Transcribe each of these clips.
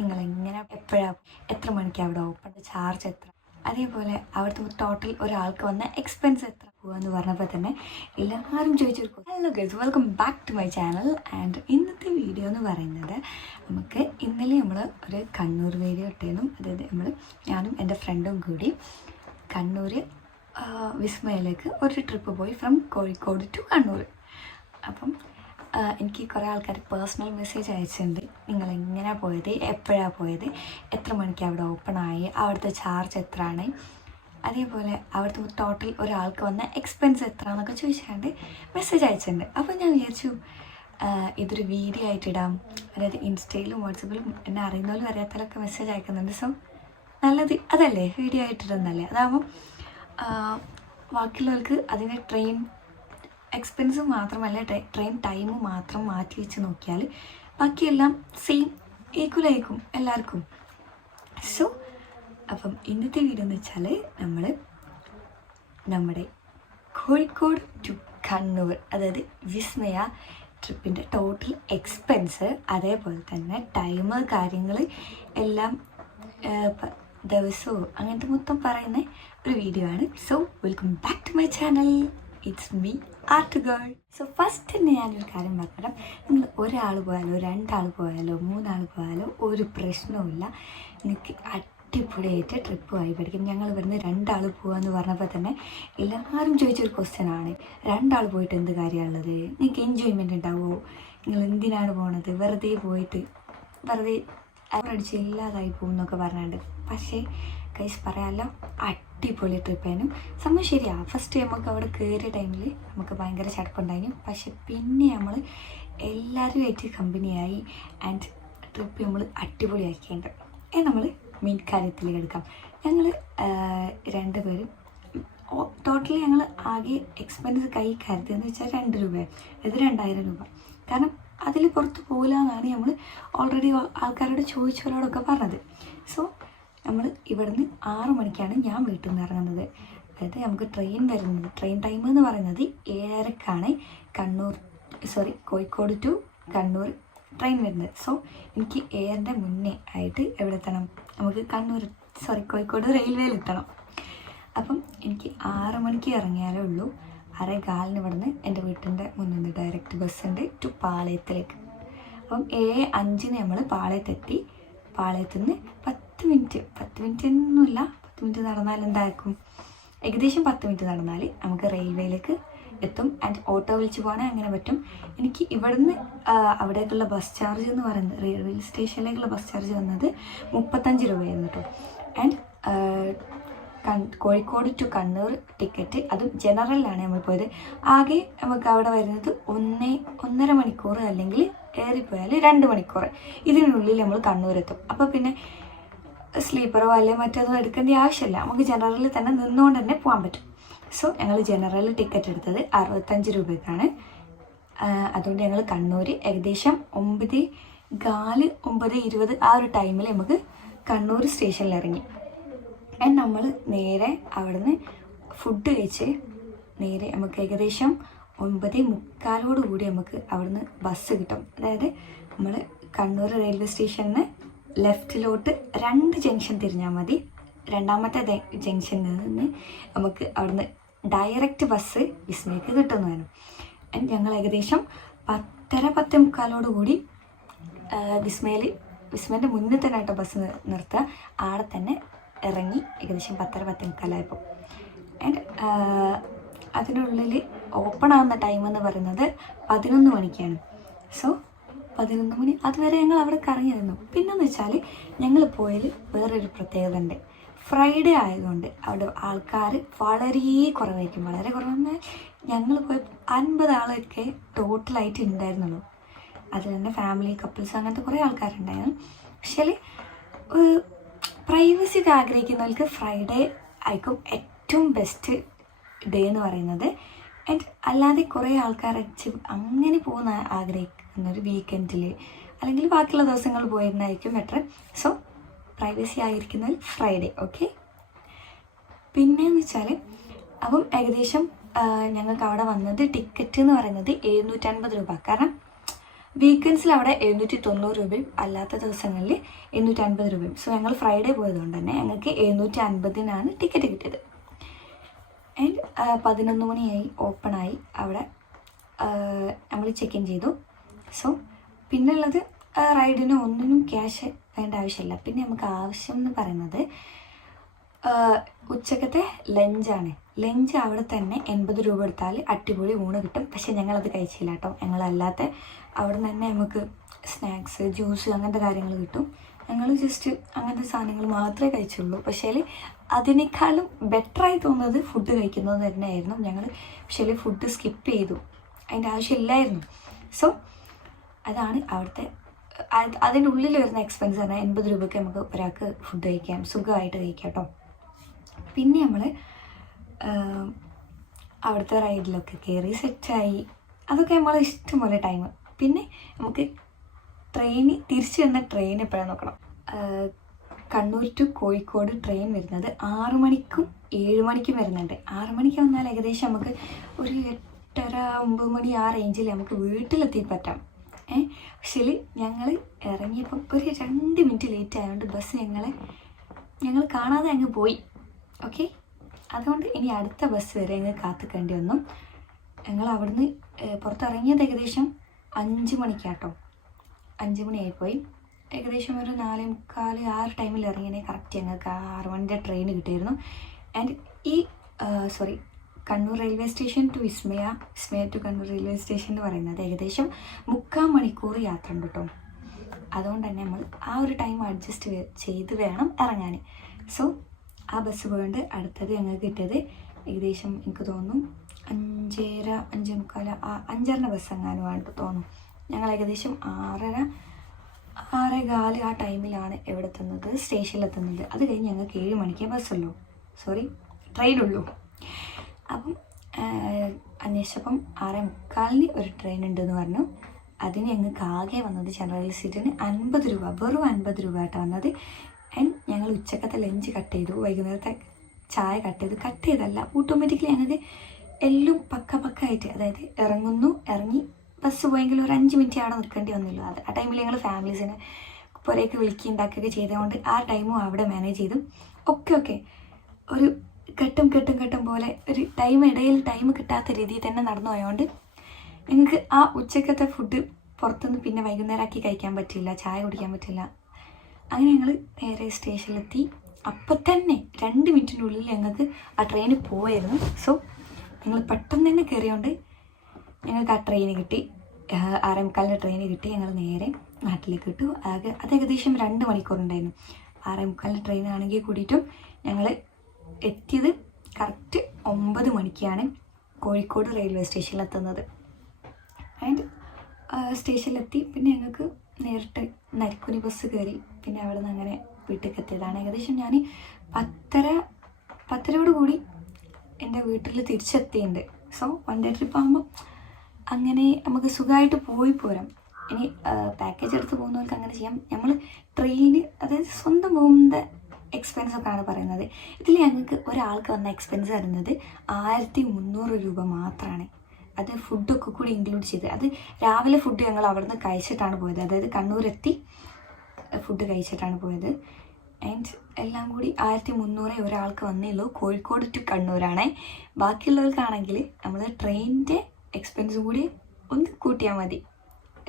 നിങ്ങളെങ്ങനെ എപ്പോഴാണ് എത്ര മണിക്ക് അവിടെ ഓപ്പൺ, ചാർജ് എത്ര, അതേപോലെ അവിടുത്തെ ടോട്ടൽ ഒരാൾക്ക് വന്ന എക്സ്പെൻസ് എത്ര പോകുമെന്ന് പറഞ്ഞപ്പോൾ തന്നെ എല്ലാവരും ചോദിച്ചിരിക്കും. Hello guys, welcome back to my channel. And ഇന്നത്തെ വീഡിയോ എന്ന് പറയുന്നത് നമുക്ക് ഇന്നലെ നമ്മൾ ഒരു കണ്ണൂർ വീഡിയോ ഇട്ടേനും, അതായത് ഞാനും എൻ്റെ ഫ്രണ്ടും കൂടി കണ്ണൂർ വിസ്മയിലേക്ക് ഒരു ട്രിപ്പ് പോയി ഫ്രം കോഴിക്കോട് ടു കണ്ണൂർ. അപ്പം എനിക്ക് കുറേ ആൾക്കാർ പേഴ്സണൽ മെസ്സേജ് അയച്ചിട്ടുണ്ട്, നിങ്ങളെങ്ങനെയാണ് പോയത്, എപ്പോഴാണ് പോയത്, എത്ര മണിക്ക് അവിടെ ഓപ്പൺ ആയി, അവിടുത്തെ ചാർജ് എത്രയാണ്, അതേപോലെ അവിടുത്തെ ടോട്ടൽ ഒരാൾക്ക് വന്ന എക്സ്പെൻസ് എത്ര എന്നൊക്കെ ചോദിച്ചാണ്ട് മെസ്സേജ് അയച്ചിട്ടുണ്ട്. അപ്പോൾ ഞാൻ വിചാരിച്ചു ഇതൊരു വീഡിയോ ആയിട്ടിടാം. അതായത് ഇൻസ്റ്റയിലും വാട്സപ്പിലും എന്നെ അറിയുന്നവരും അറിയാത്തവരൊക്കെ മെസ്സേജ് അയക്കുന്നുണ്ട്. സോ നല്ലത് അതല്ലേ, വീഡിയോ ആയിട്ടിടുന്നല്ലേ. അതാകുമ്പം ബാക്കിയുള്ളവർക്ക് അതിന് ട്രെയിൻ എക്സ്പെൻസ് മാത്രമല്ല, ട്രെയിൻ ടൈം മാത്രം മാറ്റി വെച്ച് നോക്കിയാൽ ബാക്കിയെല്ലാം സെയിം ഈക്വലായിരിക്കും എല്ലാവർക്കും. സോ അപ്പം ഇന്നത്തെ വീഡിയോ എന്ന് വെച്ചാൽ നമ്മുടെ കോഴിക്കോട് ടു കണ്ണൂർ, അതായത് വിസ്മയ ട്രിപ്പിൻ്റെ ടോട്ടൽ എക്സ്പെൻസ്, അതേപോലെ തന്നെ ടൈം, കാര്യങ്ങൾ എല്ലാം ദിവസവും അങ്ങനത്തെ മൊത്തം പറയുന്ന ഒരു വീഡിയോ ആണ്. So welcome back to my channel, it's me art girl. So first തന്നെ ഞാനൊരു കാര്യം പറഞ്ഞാൽ, നിങ്ങൾ ഒരാൾ പോയാലോ, രണ്ടാൾ പോയാലോ, മൂന്നാൾ പോയാലോ ഒരു പ്രശ്നവുമില്ല, നിങ്ങൾക്ക് അടിപൊളിയായിട്ട് ട്രിപ്പ് പോയി പഠിക്കും. ഞങ്ങൾ ഇവിടുന്ന് രണ്ടാൾ പോകാമെന്ന് പറഞ്ഞപ്പോൾ തന്നെ എല്ലാവരും ചോദിച്ചൊരു ക്വസ്റ്റ്യനാണ്, രണ്ടാൾ പോയിട്ട് എന്ത് കാര്യമുള്ളത്, നിങ്ങൾക്ക് എൻജോയ്മെൻറ്റ് ഉണ്ടാവുമോ, നിങ്ങൾ എന്തിനാണ് പോണത്, വെറുതെ പോയിട്ട് വെറുതെ അവരടിച്ച് ഇല്ലാതായി പോകും എന്നൊക്കെ പറഞ്ഞുകൊണ്ട്. പക്ഷേ കൈസ് പറയാമല്ലോ, അടിപൊളി ട്രിപ്പായിരുന്നു. സംഭവം ശരിയാണ്. ഫസ്റ്റ് നമുക്ക് അവിടെ കയറിയ ടൈമിൽ നമുക്ക് ഭയങ്കര ചടപ്പുണ്ടായിരുന്നു. പക്ഷെ പിന്നെ നമ്മൾ എല്ലാവരുമായിട്ട് കമ്പനിയായി ആൻഡ് ട്രിപ്പ് നമ്മൾ അടിപൊളിയാക്കിയിട്ടുണ്ട്. നമ്മൾ മെയിൻ കാര്യത്തിലേക്ക് എടുക്കാം. ഞങ്ങൾ രണ്ടുപേരും ടോട്ടലി ഞങ്ങൾ ആകെ എക്സ്പെൻസ് കൈ കരുതിയെന്ന് വെച്ചാൽ 2 രൂപയാണ്, ഇത് 2000 രൂപ. കാരണം അതിൽ പുറത്ത് പോകില്ല എന്നാണ് നമ്മൾ ഓൾറെഡി ആൾക്കാരോട് ചോദിച്ചവരോടൊക്കെ പറഞ്ഞത്. സോ നമ്മൾ ഇവിടുന്ന് 6 മണിക്കാണ് ഞാൻ വീട്ടിൽ നിന്ന് ഇറങ്ങുന്നത്. അതായത് നമുക്ക് ട്രെയിൻ വരുന്നത്, ട്രെയിൻ ടൈം എന്ന് പറയുന്നത് 7:30 കോഴിക്കോട് ടു കണ്ണൂർ ട്രെയിൻ വരുന്നത്. സോ എനിക്ക് 7:00 മുന്നേ ആയിട്ട് എവിടെ എത്തണം, നമുക്ക് കോഴിക്കോട് റെയിൽവേയിൽ എത്തണം. അപ്പം എനിക്ക് 6 മണിക്ക് ഇറങ്ങിയാലേ ഉള്ളൂ 6:15 ഇവിടുന്ന് എൻ്റെ വീട്ടിൻ്റെ മുന്നിൽ നിന്ന് ഡയറക്റ്റ് ബസ്സുണ്ട് ടു പാളയത്തിലേക്ക്. അപ്പം 7:05 നമ്മൾ പാളയത്തെത്തി. പാളയത്തു നിന്ന് 10 മിനിറ്റ് ഒന്നുമില്ല, 10 മിനിറ്റ് നടന്നാൽ എന്തായിരിക്കും, ഏകദേശം 10 മിനിറ്റ് നടന്നാൽ നമുക്ക് റെയിൽവേയിലേക്ക് എത്തും. ആൻഡ് ഓട്ടോ വിളിച്ച് പോകണമെങ്കിൽ അങ്ങനെ പറ്റും. എനിക്ക് ഇവിടുന്ന് അവിടേക്കുള്ള ബസ് ചാർജ് എന്ന് പറയുന്നത്, റെയിൽവേ സ്റ്റേഷനിലേക്കുള്ള ബസ് ചാർജ് വന്നത് 35 രൂപയായിരുന്നു കേട്ടോ. And Kozhikode to Kannur ticket അതും ജനറലിലാണ് നമ്മൾ പോയത്. ആകെ നമുക്ക് അവിടെ വരുന്നത് 1.5 മണിക്കൂർ, അല്ലെങ്കിൽ ഏറിപ്പോയാൽ 2 മണിക്കൂർ. ഇതിനുള്ളിൽ നമ്മൾ കണ്ണൂരെത്തും. അപ്പോൾ പിന്നെ സ്ലീപ്പറോ അല്ലെങ്കിൽ മറ്റൊന്നും എടുക്കേണ്ട ആവശ്യമില്ല, നമുക്ക് ജനറലിൽ തന്നെ നിന്നുകൊണ്ട് തന്നെ പോകാൻ പറ്റും. സോ ഞങ്ങൾ ജനറൽ ടിക്കറ്റ് എടുത്തത് 65 രൂപയ്ക്കാണ്. അതുകൊണ്ട് ഞങ്ങൾ കണ്ണൂർ ഏകദേശം 9:15 9:20 ആ ഒരു ടൈമിൽ നമുക്ക് കണ്ണൂർ സ്റ്റേഷനിൽ ഇറങ്ങി. ആൻഡ് നമ്മൾ നേരെ അവിടുന്ന് ഫുഡ് കഴിച്ച് നേരെ നമുക്ക് ഏകദേശം 9:45 കൂടി നമുക്ക് അവിടുന്ന് ബസ് കിട്ടും. അതായത് നമ്മൾ കണ്ണൂർ റെയിൽവേ സ്റ്റേഷനിൽ ലെഫ്റ്റിലോട്ട് 2 ജംഗ്ഷൻ തിരിഞ്ഞാൽ മതി. രണ്ടാമത്തെ ജംഗ്ഷനിൽ നിന്ന് നമുക്ക് അവിടുന്ന് ഡയറക്റ്റ് ബസ് വിസ്മയക്ക് കിട്ടുന്നതാണ്. ആൻഡ് ഞങ്ങൾ ഏകദേശം 10:30 കൂടി വിസ്മയൻ്റെ മുന്നിൽ തന്നെ ആയിട്ട് ബസ് നിർത്തുക. ആടെ തന്നെ ഇറങ്ങി ഏകദേശം 10:30 ആൻഡ് അതിനുള്ളിൽ ഓപ്പൺ ആകുന്ന ടൈം എന്ന് പറയുന്നത് 11 മണിക്കാണ്. സോ 11 മണി അതുവരെ ഞങ്ങൾ അവിടെ കറങ്ങിയിരുന്നു. പിന്നെന്ന് വെച്ചാൽ ഞങ്ങൾ പോയതിൽ വേറൊരു പ്രത്യേകത ഉണ്ട്. ഫ്രൈഡേ ആയതുകൊണ്ട് അവിടെ ആൾക്കാർ വളരെ കുറവായിരിക്കും. വളരെ കുറവെന്നാൽ ഞങ്ങൾ പോയ 50 ആളൊക്കെ ടോട്ടലായിട്ട് ഉണ്ടായിരുന്നുള്ളൂ. അതിൽ തന്നെ ഫാമിലി, കപ്പിൾസ്, അങ്ങനത്തെ കുറേ ആൾക്കാരുണ്ടായിരുന്നു. പക്ഷേ പ്രൈവസി ഒക്കെ ആഗ്രഹിക്കുന്നവർക്ക് ഫ്രൈഡേ ആയിരിക്കും ഏറ്റവും ബെസ്റ്റ് ഡേ എന്ന് പറയുന്നത്. ആൻഡ് അല്ലാതെ കുറേ ആൾക്കാർ അങ്ങനെ പോകുന്ന ആഗ്രഹിക്കുന്ന ഒരു വീക്കെൻഡിൽ അല്ലെങ്കിൽ ബാക്കിയുള്ള ദിവസങ്ങൾ പോയിരുന്നായിരിക്കും ബെറ്റർ. സോ പ്രൈവസി ആയിരിക്കുന്നതിൽ ഫ്രൈഡേ ഓക്കെ. പിന്നെയെന്ന് വെച്ചാൽ അപ്പം ഏകദേശം ഞങ്ങൾക്ക് അവിടെ വന്നത് ടിക്കറ്റ് എന്ന് പറയുന്നത് 750 രൂപ. കാരണം വീക്കെൻഡ്സിൽ അവിടെ 790 രൂപയും അല്ലാത്ത ദിവസങ്ങളിൽ 850 രൂപയും. സോ ഞങ്ങൾ ഫ്രൈഡേ പോയതുകൊണ്ട് തന്നെ ഞങ്ങൾക്ക് 750-നാണ് ടിക്കറ്റ് കിട്ടിയത്. ആൻഡ് 11 മണിയായി ഓപ്പണായി അവിടെ നമ്മൾ ചെക്ക് ഇൻ ചെയ്തു. സോ പിന്നുള്ളത് റൈഡിന് ഒന്നിനും ക്യാഷ് വേണ്ട ആവശ്യമില്ല. പിന്നെ നമുക്ക് ആവശ്യം എന്ന് പറയുന്നത് ഉച്ചക്കത്തെ ലഞ്ചാണ്. ലഞ്ച് അവിടെ തന്നെ 80 രൂപ എടുത്താൽ അടിപൊളി ഊണ് കിട്ടും. പക്ഷേ ഞങ്ങളത് കഴിച്ചില്ല കേട്ടോ. ഞങ്ങളല്ലാത്ത അവിടെ നിന്ന് തന്നെ നമുക്ക് സ്നാക്സ്, ജ്യൂസ് അങ്ങനത്തെ കാര്യങ്ങൾ കിട്ടും. ഞങ്ങൾ ജസ്റ്റ് അങ്ങനത്തെ സാധനങ്ങൾ മാത്രമേ കഴിച്ചുള്ളൂ. പക്ഷേ അതിനേക്കാളും ബെറ്ററായി തോന്നുന്നത് ഫുഡ് കഴിക്കുന്നത് തന്നെയായിരുന്നു. ഞങ്ങൾ പക്ഷേ ഫുഡ് സ്കിപ്പ് ചെയ്തു, അതിൻ്റെ ആവശ്യമില്ലായിരുന്നു. സോ അതാണ് അവിടുത്തെ അതിൻ്റെ ഉള്ളിൽ വരുന്ന എക്സ്പെൻസ് പറഞ്ഞാൽ 80 രൂപയ്ക്ക് നമുക്ക് ഒരാൾക്ക് ഫുഡ് കഴിക്കാം, സുഖമായിട്ട് കഴിക്കാം കേട്ടോ. പിന്നെ നമ്മൾ അവിടുത്തെ റൈഡിലൊക്കെ കയറി സെറ്റായി. അതൊക്കെ നമ്മൾ ഇഷ്ടംപോലെ ടൈം. പിന്നെ നമുക്ക് തിരിച്ചു വരുന്ന ട്രെയിൻ എപ്പോഴാണ് നോക്കണം. കണ്ണൂർ ടു കോഴിക്കോട് ട്രെയിൻ വരുന്നത് 6 മണിക്കും 7 മണിക്കും വരുന്നുണ്ട്. 6 മണിക്ക് വന്നാൽ ഏകദേശം നമുക്ക് ഒരു 8:30-9 മണി ആ റേഞ്ചിൽ നമുക്ക് വീട്ടിലെത്തി പറ്റാം. പക്ഷേ ഞങ്ങൾ ഇറങ്ങിയപ്പം ഒരു 2 മിനിറ്റ് ലേറ്റ് ആയതുകൊണ്ട് ബസ് ഞങ്ങൾ കാണാതെ അങ്ങ് പോയി. ഓക്കെ, അതുകൊണ്ട് ഇനി അടുത്ത ബസ് വരെ അങ്ങ് കാത്തിക്കേണ്ടി വന്നു. ഞങ്ങൾ അവിടുന്ന് പുറത്തിറങ്ങിയത് ഏകദേശം 5 മണിക്കാട്ടോ. 5 മണിയായിപ്പോയി. ഏകദേശം ഒരു 4:45 ആ ഒരു ടൈമിൽ ഇറങ്ങിയതിനെ കറക്റ്റ് ഞങ്ങൾക്ക് 6 മണിൻ്റെ ട്രെയിൻ കിട്ടിയിരുന്നു. ആൻഡ് ഈ Kannur railway station to Vismaya to Kannur railway station എന്ന് പറയുന്നത് ഏകദേശം 3/4 മണിക്കൂർ യാത്ര ഉണ്ട് കേട്ടോ. അതുകൊണ്ട് തന്നെ നമ്മൾ ആ ഒരു ടൈം അഡ്ജസ്റ്റ് ചെയ്ത് വേണം ഇറങ്ങാൻ. സോ ആ ബസ് പോയിട്ട് അടുത്തത് ഞങ്ങൾക്ക് കിട്ടിയത് ഏകദേശം എനിക്ക് തോന്നുന്നു 5:30, 5:45, 5:30 ബസ് എങ്ങാനുമാണ് തോന്നുന്നു. ഞങ്ങൾ ഏകദേശം 6:30, 6:15 ആ ടൈമിലാണ് സ്റ്റേഷനിലെത്തുന്നത്. അത് കഴിഞ്ഞ് ഞങ്ങൾക്ക് 7 മണിക്കേ ബസ്സുള്ളൂ, ട്രെയിനുള്ളൂ. അപ്പം അന്വേഷിച്ചപ്പം 6:45 ഒരു ട്രെയിൻ ഉണ്ടെന്ന് പറഞ്ഞു. അതിന് ഞങ്ങൾക്ക് ആകെ വന്നത് ജനറൽ സീറ്റിന് 50 രൂപ, വെറും 50 രൂപ ആയിട്ടാണ് വന്നത്. ആൻഡ് ഞങ്ങൾ ഉച്ചക്കത്തെ ലഞ്ച് കട്ട് ചെയ്തു, വൈകുന്നേരത്തെ ചായ കട്ട് ചെയ്തല്ല, ഓട്ടോമാറ്റിക്കലി ഞങ്ങൾക്ക് എല്ലാം പക്ക ആയിട്ട്, അതായത് ഇറങ്ങി ബസ് പോയെങ്കിൽ ഒരു 5 മിനിറ്റ് അവിടെ നിൽക്കേണ്ടി വന്നില്ല. ആ ടൈമിൽ ഞങ്ങൾ ഫാമിലീസിനെ പുറത്തേക്ക് ഉണ്ടാക്കുകയൊക്കെ ചെയ്തതുകൊണ്ട് ആ ടൈമും അവിടെ മാനേജ് ചെയ്തു. ഓക്കെ ഒരു ഘട്ടം പോലെ ഒരു ഇടയിൽ ടൈം കിട്ടാത്ത രീതിയിൽ തന്നെ നടന്നു പോയതുകൊണ്ട് ഞങ്ങൾക്ക് ആ ഉച്ചക്കത്തെ ഫുഡ് പുറത്തുനിന്ന് പിന്നെ വൈകുന്നേരം ആക്കി കഴിക്കാൻ പറ്റില്ല, ചായ കുടിക്കാൻ പറ്റില്ല. അങ്ങനെ ഞങ്ങൾ നേരെ സ്റ്റേഷനിലെത്തി. അപ്പം തന്നെ 2 മിനിറ്റിനുള്ളിൽ ഞങ്ങൾക്ക് ആ ട്രെയിന് പോയായിരുന്നു. സോ ഞങ്ങൾ പെട്ടെന്ന് തന്നെ കയറിയോണ്ട് ഞങ്ങൾക്ക് ആ ട്രെയിന് കിട്ടി, 6:45 ട്രെയിന് കിട്ടി. ഞങ്ങൾ നേരെ നാട്ടിലേക്ക് കിട്ടു. അത് ഏകദേശം 2 മണിക്കൂറുണ്ടായിരുന്നു. 6:45 ട്രെയിനാണെങ്കിൽ കൂടിയിട്ടും ഞങ്ങൾ എത്തിയത് കറക്റ്റ് 9 മണിക്കാണ് കോഴിക്കോട് റെയിൽവേ സ്റ്റേഷനിലെത്തുന്നത്. ആൻഡ് സ്റ്റേഷനിലെത്തി പിന്നെ ഞങ്ങൾക്ക് നേരിട്ട് നരിക്കുനി ബസ് കയറി. പിന്നെ അവിടെ നിന്ന് അങ്ങനെ വീട്ടിലേക്ക് എത്തിയതാണ്. ഏകദേശം ഞാൻ 10:30 കൂടി എൻ്റെ വീട്ടിൽ തിരിച്ചെത്തിയിട്ടുണ്ട്. സോ 1 ഡേ ട്രിപ്പ് ആകുമ്പോൾ അങ്ങനെ നമുക്ക് സുഖമായിട്ട് പോരാം. ഇനി പാക്കേജ് എടുത്ത് പോകുന്നവർക്ക് അങ്ങനെ ചെയ്യാം. നമ്മൾ ട്രെയിന്, അതായത് സ്വന്തം പോകുന്ന എക്സ്പെൻസ് ഒക്കെയാണ് പറയുന്നത്. ഇതിൽ ഞങ്ങൾക്ക് ഒരാൾക്ക് വന്ന എക്സ്പെൻസ് വരുന്നത് 1300 രൂപ മാത്രമാണ്. അത് ഫുഡൊക്കെ കൂടി ഇൻക്ലൂഡ് ചെയ്ത്. അത് രാവിലെ ഫുഡ് ഞങ്ങൾ അവിടെ നിന്ന് കഴിച്ചിട്ടാണ് പോയത്, അതായത് കണ്ണൂരെത്തി ഫുഡ് കഴിച്ചിട്ടാണ് പോയത്. ആൻഡ് എല്ലാം കൂടി 1300 ഒരാൾക്ക് വന്നേയുള്ളൂ. കോഴിക്കോട് ടു കണ്ണൂരാണ്. ബാക്കിയുള്ളവർക്കാണെങ്കിൽ നമ്മൾ ട്രെയിനിൻ്റെ എക്സ്പെൻസും കൂടി ഒന്ന് കൂട്ടിയാൽ മതി.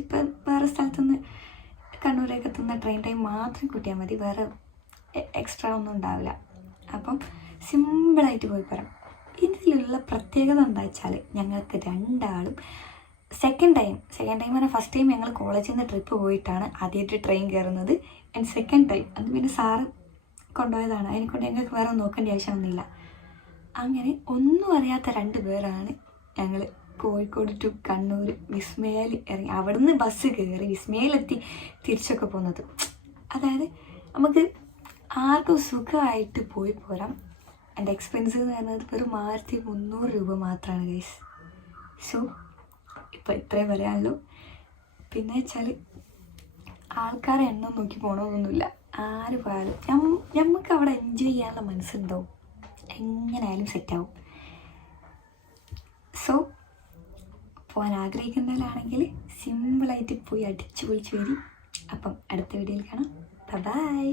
ഇപ്പം വേറെ സ്ഥലത്തുനിന്ന് കണ്ണൂരേക്ക് എത്തുന്ന ട്രെയിൻ ടൈം മാത്രം കൂട്ടിയാൽ മതി, വേറെ എക്സ്ട്രാ ഒന്നും ഉണ്ടാവില്ല. അപ്പം സിമ്പിളായിട്ട് പോയി പറയാം. ഇതിലുള്ള പ്രത്യേകത എന്താ വെച്ചാൽ ഞങ്ങൾക്ക് രണ്ടാളും സെക്കൻഡ് ടൈം പറഞ്ഞാൽ ഫസ്റ്റ് ടൈം ഞങ്ങൾ കോളേജിൽ നിന്ന് ട്രിപ്പ് പോയിട്ടാണ് ആദ്യമായിട്ട് ട്രെയിൻ കയറുന്നത്. ആൻഡ് സെക്കൻഡ് ടൈം അത് പിന്നെ സാറ് കൊണ്ടുപോയതാണ്, അതിനെക്കൊണ്ട് ഞങ്ങൾക്ക് വേറെ നോക്കേണ്ട ആവശ്യമൊന്നുമില്ല. അങ്ങനെ ഒന്നും അറിയാത്ത 2 പേരാണ് ഞങ്ങൾ കോഴിക്കോട് ടു കണ്ണൂർ വിസ്മയയിൽ ഇറങ്ങി. അവിടെ നിന്ന് ബസ് കയറി വിസ്മയിലെത്തി തിരിച്ചൊക്കെ പോകുന്നത്. അതായത് നമുക്ക് ആർക്കും സുഖമായിട്ട് പോയി പോരാം. എൻ്റെ എക്സ്പെൻസ് എന്ന് പറയുന്നത് വെറും 1300 രൂപ മാത്രമാണ് ഗൈസ്. സോ ഇപ്പോൾ ഇത്രയും പറയാനുള്ളൂ. പിന്നെ വെച്ചാൽ ആൾക്കാരെ എണ്ണം നോക്കി പോകണമെന്നൊന്നുമില്ല. ആര് പോയാലും നമുക്ക് അവിടെ എൻജോയ് ചെയ്യാനുള്ള പോകാൻ ആഗ്രഹിക്കുന്നവരാണെങ്കിൽ സിമ്പിളായിട്ട് പോയി അടിച്ചു പൊളിച്ച് വരും. അപ്പം അടുത്ത വീഡിയോയിൽ കാണാം. ബൈ.